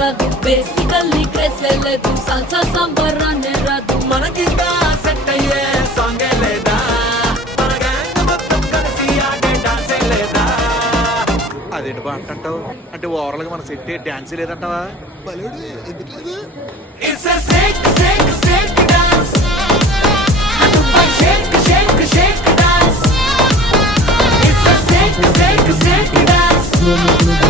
రాదు బేసికల్లీ క్రేసే లేదు సాల్సా సాంబార్ రానే రాదు మనకింకా సెట్ అయ్యే సాంగే లేదా మన గ్యాంగ్ మొత్తం కలిసి ఆడే డాన్సే లేదా అదేంటి బా అంటావు అంటే ఓవరాల్ గా మన సెట్ డాన్స్ లేదంటావా It's a shake, shake, shake dance. Shake, shake, shake dance. It's a shake, shake, shake dance.